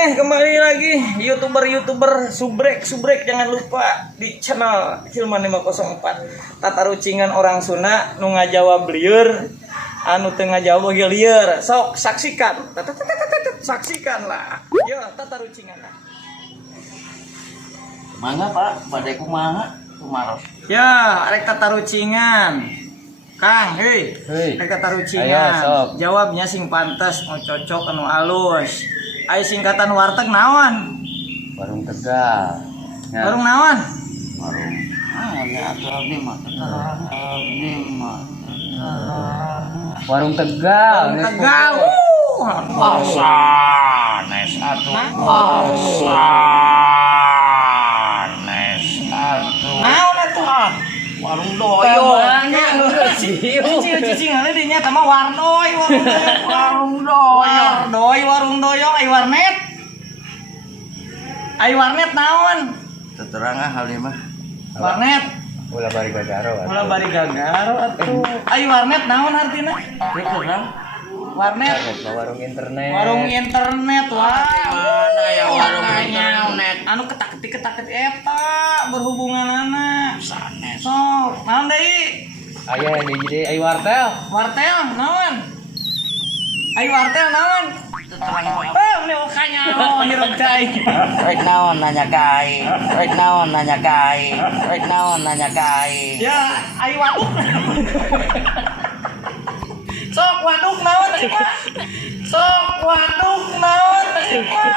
Kembali lagi YouTuber subrek jangan lupa di channel Hilman 504. Tata rucingan orang Sunda nu ngajawab lieur, anu teu ngajawab ge lieur. Sok saksikan. Saksikanlah. Ya, tata rucingan. Mangga Pak, badai kumaha? Kumaros. Ya, rek tata rucingan. Kang, hei. Rek tata rucingan. Jawabnya sing pantes, mau cocok anu alus. Ai singkatan warteg naon? Warung Tegal. Ya. Warung naon? Warung. Ya abdi mah. Abdi mah. Warung Tegal. Warung Tegal. Sanes atuh. Sanes atuh. Naon atuh? Warung doyo. Cicing ada di nya sama wardoy, Warung doyo. warung doyo, ai warnet. Ai warnet naon? Teterang hal ieu mah. Warnet. Ulah bari gagaro. Ulah bari gagaro atuh. Ai warnet naon artina? Teterang. Warnet. Warung internet. Warung internet wah. Mana ya warung internet? Anu ketak-ketik eta berhubunganana. Sanes. Sok, naon deui? Aya di jadi ai wartel. Wartel naon? Ai wartel naon? Ini mukanya hirup cai. Rek naon nanya kai. Rek naon nanya kai. Rek naon nanya kai. Ya, ai waduk. Sok waduk naon teh, Pak? Sok waduk naon teh, Pak?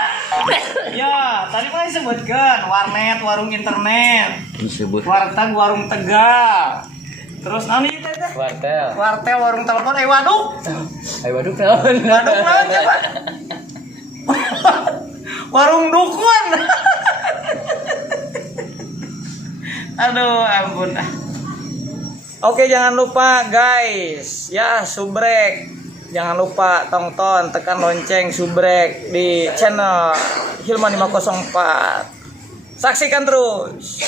Ya, tadi mah disebutkan warnet, warung internet. Disebut Warteg, warung Tegal. Terus naon ieu teh? wartel. Wartel, warung telepon, waduk. Ai waduk naon? Waduk naon teh, Pak? Warung dukun. Aduh, ampun. Oke, jangan lupa guys, ya subrek. Jangan lupa tonton, tekan lonceng subrek di channel Hilman 504. Saksikan terus.